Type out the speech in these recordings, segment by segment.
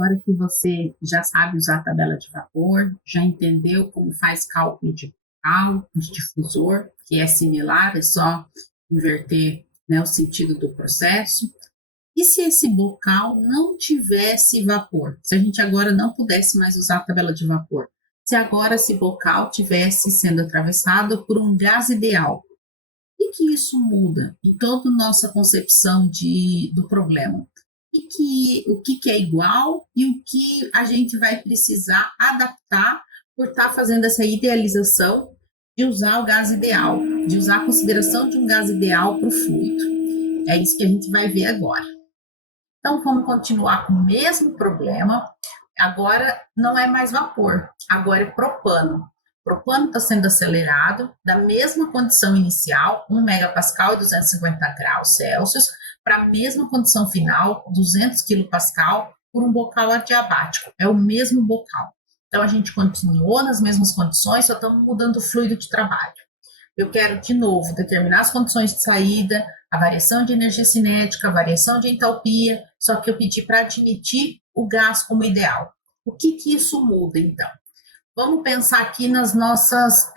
agora que você já sabe usar a tabela de vapor, já entendeu como faz cálculo de bocal, de difusor, que é similar, é só inverter, né, o sentido do processo. E se esse bocal não tivesse vapor? Se a gente agora não pudesse mais usar a tabela de vapor? Se agora esse bocal tivesse sendo atravessado por um gás ideal? E que isso muda em toda a nossa concepção do problema? O que é igual e o que a gente vai precisar adaptar por estar fazendo essa idealização de usar o gás ideal, de usar a consideração de um gás ideal para o fluido. É isso que a gente vai ver agora. Então, vamos continuar com o mesmo problema. Agora não é mais vapor, agora é propano. Propano está sendo acelerado da mesma condição inicial, 1 megapascal e 250 graus Celsius, para a mesma condição final, 200 quilopascal, por um bocal adiabático. É o mesmo bocal. Então, a gente continuou nas mesmas condições, só estamos mudando o fluido de trabalho. Eu quero, de novo, determinar as condições de saída, a variação de energia cinética, a variação de entalpia, só que eu pedi para admitir o gás como ideal. O que isso muda, então? Vamos pensar aqui nas nossas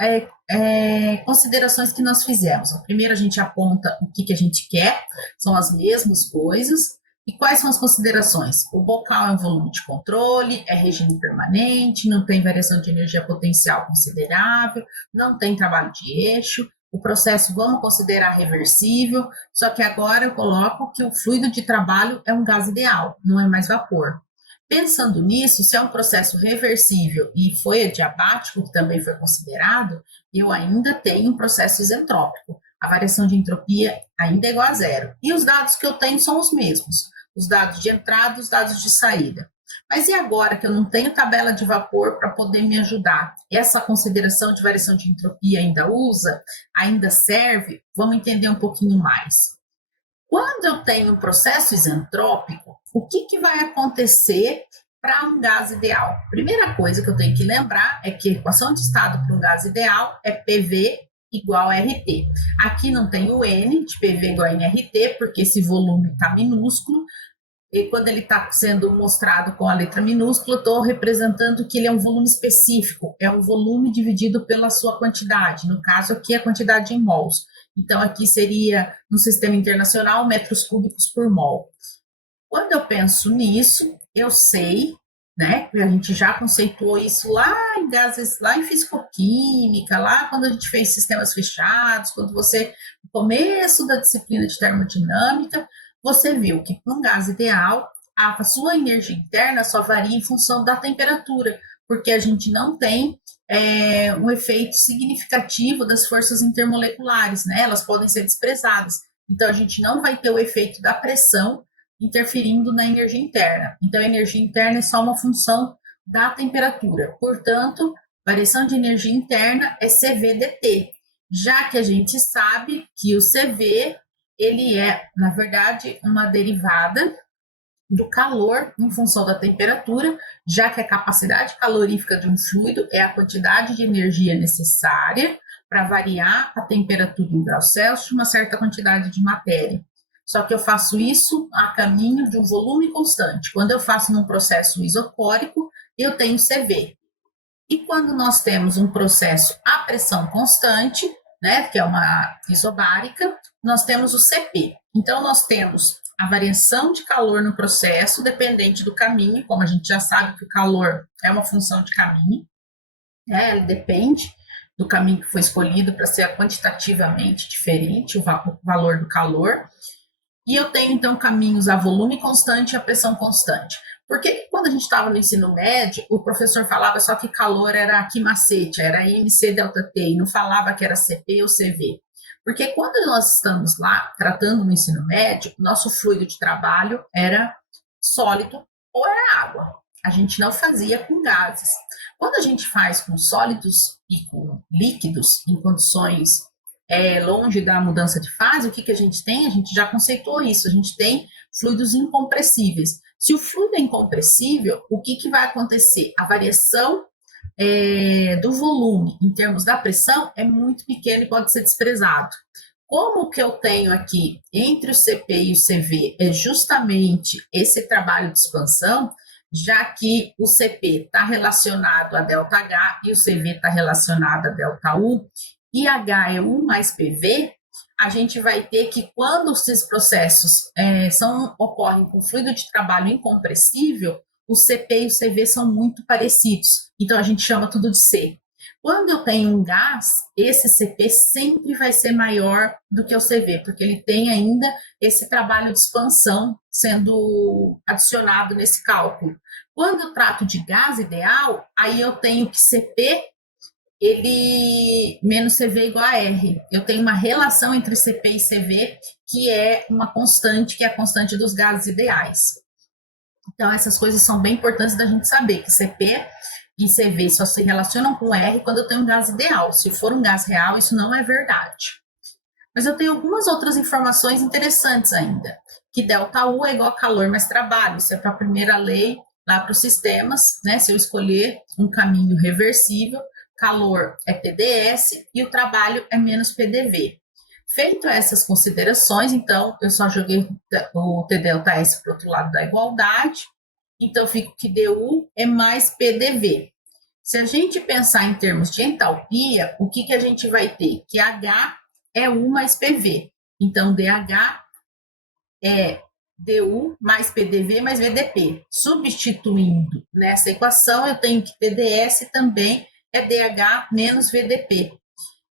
considerações que nós fizemos. Primeiro, a gente aponta o que a gente quer, são as mesmas coisas. E quais são as considerações? O bocal é um volume de controle, é regime permanente, não tem variação de energia potencial considerável, não tem trabalho de eixo, o processo vamos considerar reversível, só que agora eu coloco que o fluido de trabalho é um gás ideal, não é mais vapor. Pensando nisso, se é um processo reversível e foi adiabático, que também foi considerado, eu ainda tenho um processo isentrópico. A variação de entropia ainda é igual a zero. E os dados que eu tenho são os mesmos. Os dados de entrada, os dados de saída. Mas e agora que eu não tenho tabela de vapor para poder me ajudar? Essa consideração de variação de entropia ainda serve? Vamos entender um pouquinho mais. Quando eu tenho um processo isentrópico, o que vai acontecer para um gás ideal? Primeira coisa que eu tenho que lembrar é que a equação de estado para um gás ideal é PV igual a RT. Aqui não tem o N de PV igual a NRT, porque esse volume está minúsculo, e quando ele está sendo mostrado com a letra minúscula, estou representando que ele é um volume específico, é um volume dividido pela sua quantidade, no caso aqui a quantidade em mols. Então, aqui seria, no sistema internacional, metros cúbicos por mol. Quando eu penso nisso, eu sei, né, a gente já conceituou isso lá em gases, lá em fisicoquímica, lá quando a gente fez sistemas fechados, quando você, no começo da disciplina de termodinâmica, você viu que para um gás ideal, a sua energia interna só varia em função da temperatura, porque a gente não tem um efeito significativo das forças intermoleculares, né? Elas podem ser desprezadas. Então, a gente não vai ter o efeito da pressão interferindo na energia interna. Então, a energia interna é só uma função da temperatura. Portanto, variação de energia interna é CVdt, já que a gente sabe que o CV ele é, na verdade, uma derivada do calor em função da temperatura, já que a capacidade calorífica de um fluido é a quantidade de energia necessária para variar a temperatura em graus Celsius de uma certa quantidade de matéria. Só que eu faço isso a caminho de um volume constante. Quando eu faço num processo isocórico, eu tenho CV. E quando nós temos um processo a pressão constante, né, que é uma isobárica, nós temos o CP. Então, nós temos a variação de calor no processo dependente do caminho, como a gente já sabe que o calor é uma função de caminho, né, ele depende do caminho que foi escolhido para ser quantitativamente diferente o valor do calor. E eu tenho, então, caminhos a volume constante e a pressão constante. Porque quando a gente estava no ensino médio, o professor falava só que calor era quimacete, era MC delta T, e não falava que era CP ou CV. Porque quando nós estamos lá tratando no ensino médio, nosso fluido de trabalho era sólido ou era água. A gente não fazia com gases. Quando a gente faz com sólidos e com líquidos em condições longe da mudança de fase, o que a gente tem? A gente já conceituou isso, a gente tem fluidos incompressíveis. Se o fluido é incompressível, o que vai acontecer? A variação do volume em termos da pressão é muito pequena e pode ser desprezado. Como o que eu tenho aqui entre o CP e o CV é justamente esse trabalho de expansão, já que o CP está relacionado a ΔH e o CV está relacionado a ΔU, e H é 1 mais PV, a gente vai ter que, quando esses processos ocorrem com fluido de trabalho incompressível, o CP e o CV são muito parecidos. Então, a gente chama tudo de C. Quando eu tenho um gás, esse CP sempre vai ser maior do que o CV, porque ele tem ainda esse trabalho de expansão sendo adicionado nesse cálculo. Quando eu trato de gás ideal, aí eu tenho que CP ele menos CV igual a R. Eu tenho uma relação entre CP e CV que é uma constante, que é a constante dos gases ideais. Então, essas coisas são bem importantes da gente saber, que CP e CV só se relacionam com R quando eu tenho um gás ideal. Se for um gás real, isso não é verdade. Mas eu tenho algumas outras informações interessantes ainda, que ΔU é igual a calor mais trabalho. Isso é para a primeira lei lá para os sistemas, né? Se eu escolher um caminho reversível, calor é PDS e o trabalho é menos PDV. Feito essas considerações, então, eu só joguei o Tδs para o outro lado da igualdade, então fico que DU é mais PDV. Se a gente pensar em termos de entalpia, o que a gente vai ter? Que H é U mais PV. Então, DH é DU mais PDV mais VDP. Substituindo nessa equação, eu tenho que TDS também é DH menos VDP.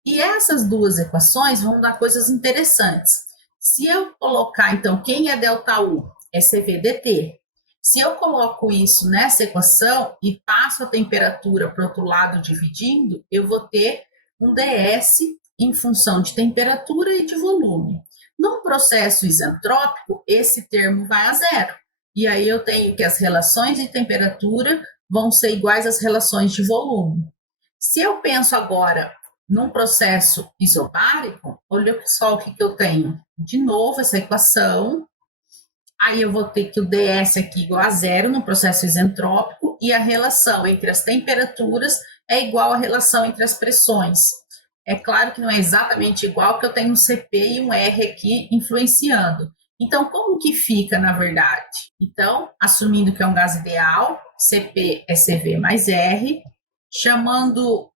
E essas duas equações vão dar coisas interessantes. Se eu colocar, então, quem é ΔU? É CVDT. Se eu coloco isso nessa equação e passo a temperatura para o outro lado dividindo, eu vou ter um ds em função de temperatura e de volume. Num processo isentrópico, esse termo vai a zero. E aí eu tenho que as relações de temperatura vão ser iguais às relações de volume. Se eu penso agora num processo isobárico, olha só o que eu tenho. De novo, essa equação. Aí eu vou ter que o ds aqui igual a zero no processo isentrópico e a relação entre as temperaturas é igual à relação entre as pressões. É claro que não é exatamente igual, porque eu tenho um CP e um R aqui influenciando. Então, como que fica, na verdade? Então, assumindo que é um gás ideal, CP é CV mais R, chamando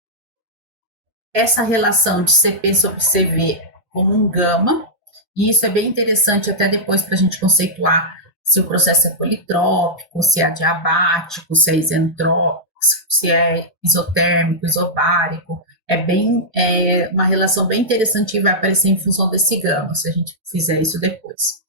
essa relação de CP sobre CV como um gama, e isso é bem interessante até depois para a gente conceituar se o processo é politrópico, se é adiabático, se é isentrópico, se é isotérmico, isobárico. É uma relação bem interessante e vai aparecer em função desse gama, se a gente fizer isso depois.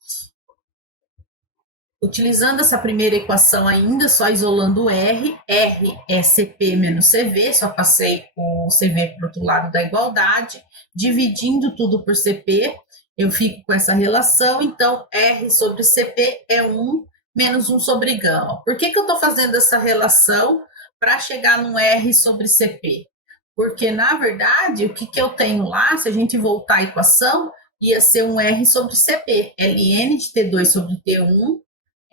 Utilizando essa primeira equação ainda, só isolando o R é CP menos CV, só passei o CV para o outro lado da igualdade, dividindo tudo por CP, eu fico com essa relação, então R sobre CP é 1 menos 1 sobre gama. Por que eu estou fazendo essa relação para chegar num R sobre CP? Porque, na verdade, o que eu tenho lá, se a gente voltar à equação, ia ser um R sobre CP, Ln de T2 sobre T1,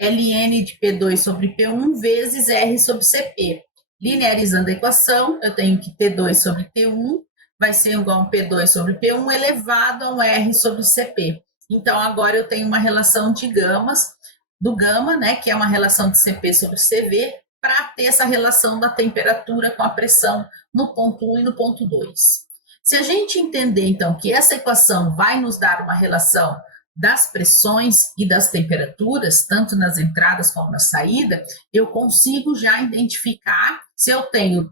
Ln de P2 sobre P1 vezes R sobre CP. Linearizando a equação, eu tenho que T2 sobre T1 vai ser igual a um P2 sobre P1 elevado a um R sobre CP. Então, agora eu tenho uma relação de gamas, do gama, né, que é uma relação de CP sobre CV, para ter essa relação da temperatura com a pressão no ponto 1 e no ponto 2. Se a gente entender, então, que essa equação vai nos dar uma relação das pressões e das temperaturas, tanto nas entradas como na saída, eu consigo já identificar se eu tenho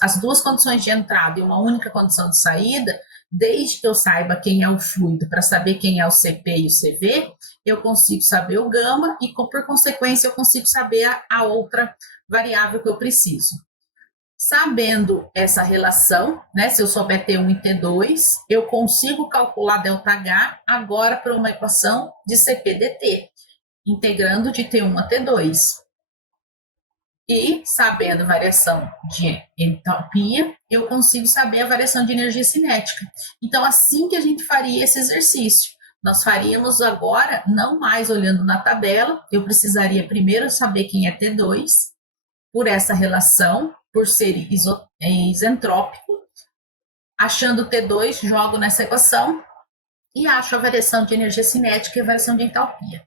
as duas condições de entrada e uma única condição de saída, desde que eu saiba quem é o fluido, para saber quem é o CP e o CV, eu consigo saber o gama e, por consequência, eu consigo saber a outra variável que eu preciso. Sabendo essa relação, né, se eu souber T1 e T2, eu consigo calcular ΔH agora para uma equação de CPDT, integrando de T1 a T2. E, sabendo a variação de entalpia, eu consigo saber a variação de energia cinética. Então, assim que a gente faria esse exercício. Nós faríamos agora, não mais olhando na tabela, eu precisaria primeiro saber quem é T2, por essa relação, por ser isentrópico, achando T2, jogo nessa equação e acho a variação de energia cinética e a variação de entalpia.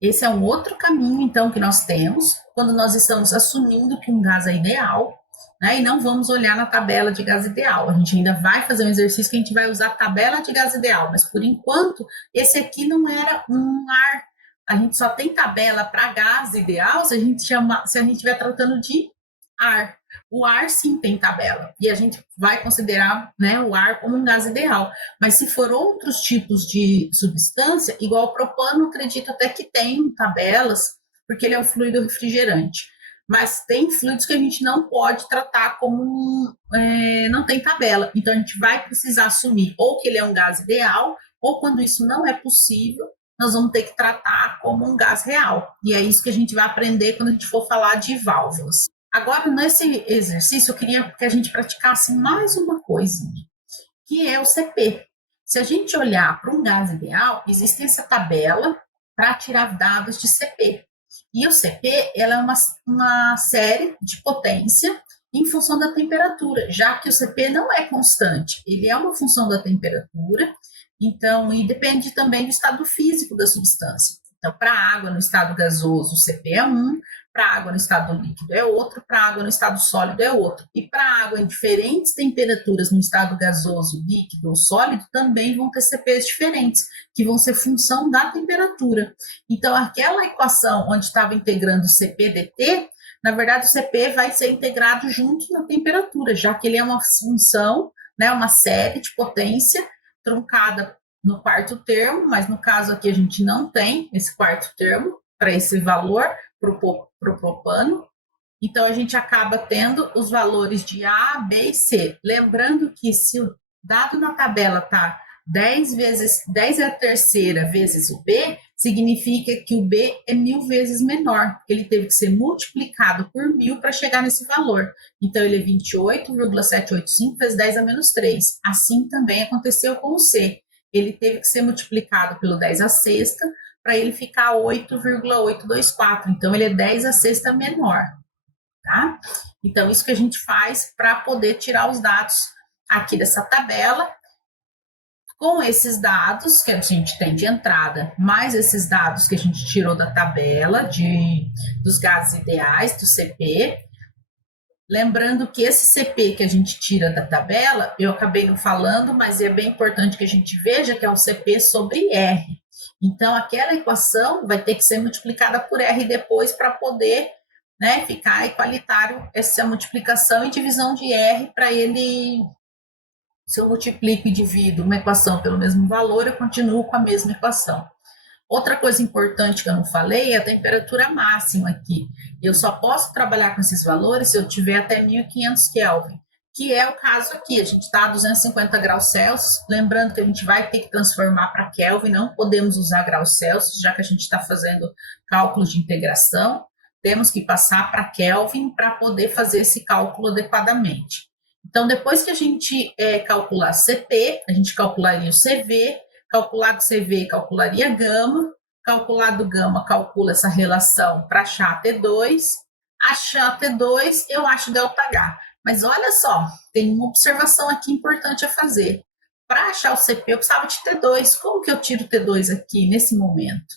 Esse é um outro caminho, então, que nós temos quando nós estamos assumindo que um gás é ideal, né? E não vamos olhar na tabela de gás ideal. A gente ainda vai fazer um exercício que a gente vai usar a tabela de gás ideal, mas por enquanto, esse aqui não era um ar. A gente só tem tabela para gás ideal se a gente estiver tratando de ar. O ar sim tem tabela e a gente vai considerar, né, o ar como um gás ideal. Mas se for outros tipos de substância, igual o propano, acredito até que tem tabelas, porque ele é um fluido refrigerante. Mas tem fluidos que a gente não pode tratar como não tem tabela. Então a gente vai precisar assumir ou que ele é um gás ideal, ou quando isso não é possível, nós vamos ter que tratar como um gás real. E é isso que a gente vai aprender quando a gente for falar de válvulas. Agora, nesse exercício, eu queria que a gente praticasse mais uma coisinha, que é o CP. Se a gente olhar para um gás ideal, existe essa tabela para tirar dados de CP. E o CP ela é uma série de potência em função da temperatura, já que o CP não é constante, ele é uma função da temperatura, então, e depende também do estado físico da substância. Então, para a água no estado gasoso, o CP é 1, para a água no estado líquido é outro, para a água no estado sólido é outro. E para a água em diferentes temperaturas, no estado gasoso, líquido ou sólido, também vão ter CPs diferentes, que vão ser função da temperatura. Então, aquela equação onde estava integrando CP/dt, na verdade, o CP vai ser integrado junto na temperatura, já que ele é uma função, né, uma série de potência truncada no quarto termo, mas no caso aqui a gente não tem esse quarto termo para esse valor, para o propano. Então, a gente acaba tendo os valores de A, B e C. Lembrando que se o dado na tabela está 10 vezes, 10 é a terceira vezes o B, significa que o B é 1000 vezes menor, porque ele teve que ser multiplicado por 1000 para chegar nesse valor. Então, ele é 28,785 vezes 10 a menos 3. Assim também aconteceu com o C. Ele teve que ser multiplicado pelo 10 a sexta para ele ficar 8,824. Então, ele é 10 a sexta menor. Tá? Então, isso que a gente faz para poder tirar os dados aqui dessa tabela. Com esses dados que a gente tem de entrada, mais esses dados que a gente tirou da tabela dos gases ideais, do CP. Lembrando que esse CP que a gente tira da tabela, eu acabei não falando, mas é bem importante que a gente veja que é o CP sobre R. Então, aquela equação vai ter que ser multiplicada por R depois para poder, né, ficar igualitário essa multiplicação e divisão de R para ele. Se eu multiplico e divido uma equação pelo mesmo valor, eu continuo com a mesma equação. Outra coisa importante que eu não falei é a temperatura máxima aqui. Eu só posso trabalhar com esses valores se eu tiver até 1500 Kelvin, que é o caso aqui. A gente está a 250 graus Celsius. Lembrando que a gente vai ter que transformar para Kelvin, não podemos usar graus Celsius, já que a gente está fazendo cálculos de integração. Temos que passar para Kelvin para poder fazer esse cálculo adequadamente. Então, depois que a gente calcular CP, a gente calcularia o CV, calculado CV, calcularia gama, calculado gama, calcula essa relação para achar T2, achar T2, eu acho ΔH. Mas olha só, tem uma observação aqui importante a fazer. Para achar o CP, eu precisava de T2. Como que eu tiro T2 aqui, nesse momento?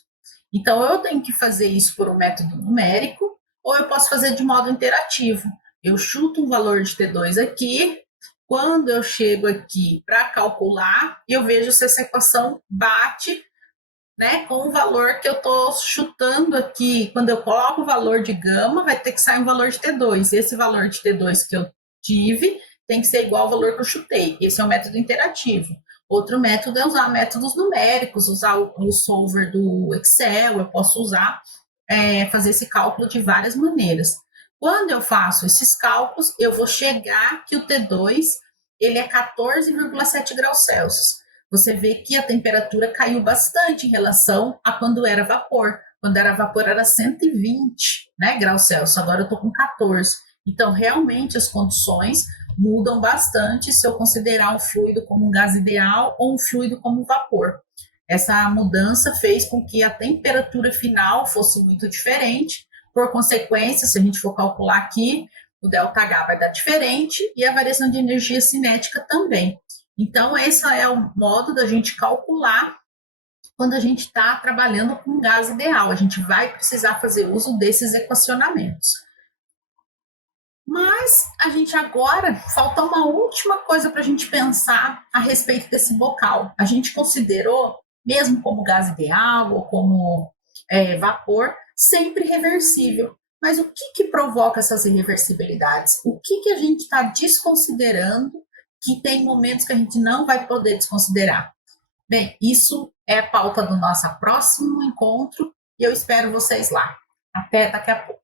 Então, eu tenho que fazer isso por um método numérico, ou eu posso fazer de modo interativo. Eu chuto um valor de T2 aqui, quando eu chego aqui para calcular, eu vejo se essa equação bate, né, com o valor que eu estou chutando aqui. Quando eu coloco o valor de gama, vai ter que sair um valor de T2. Esse valor de T2 que eu tive tem que ser igual ao valor que eu chutei. Esse é o método interativo. Outro método é usar métodos numéricos, usar o solver do Excel, eu posso usar, fazer esse cálculo de várias maneiras. Quando eu faço esses cálculos, eu vou chegar que o T2 ele é 14,7 graus Celsius. Você vê que a temperatura caiu bastante em relação a quando era vapor. Quando era vapor era 120, né, graus Celsius, agora eu estou com 14. Então, realmente, as condições mudam bastante se eu considerar um fluido como um gás ideal ou um fluido como vapor. Essa mudança fez com que a temperatura final fosse muito diferente. Por consequência, se a gente for calcular aqui, o ΔH vai dar diferente e a variação de energia cinética também. Então, esse é o modo da gente calcular quando a gente está trabalhando com gás ideal. A gente vai precisar fazer uso desses equacionamentos. Mas a gente agora, falta uma última coisa para a gente pensar a respeito desse bocal. A gente considerou, mesmo como gás ideal ou como vapor, sempre reversível. Mas o que provoca essas irreversibilidades? O que a gente está desconsiderando que tem momentos que a gente não vai poder desconsiderar? Bem, isso é a pauta do nosso próximo encontro e eu espero vocês lá. Até daqui a pouco.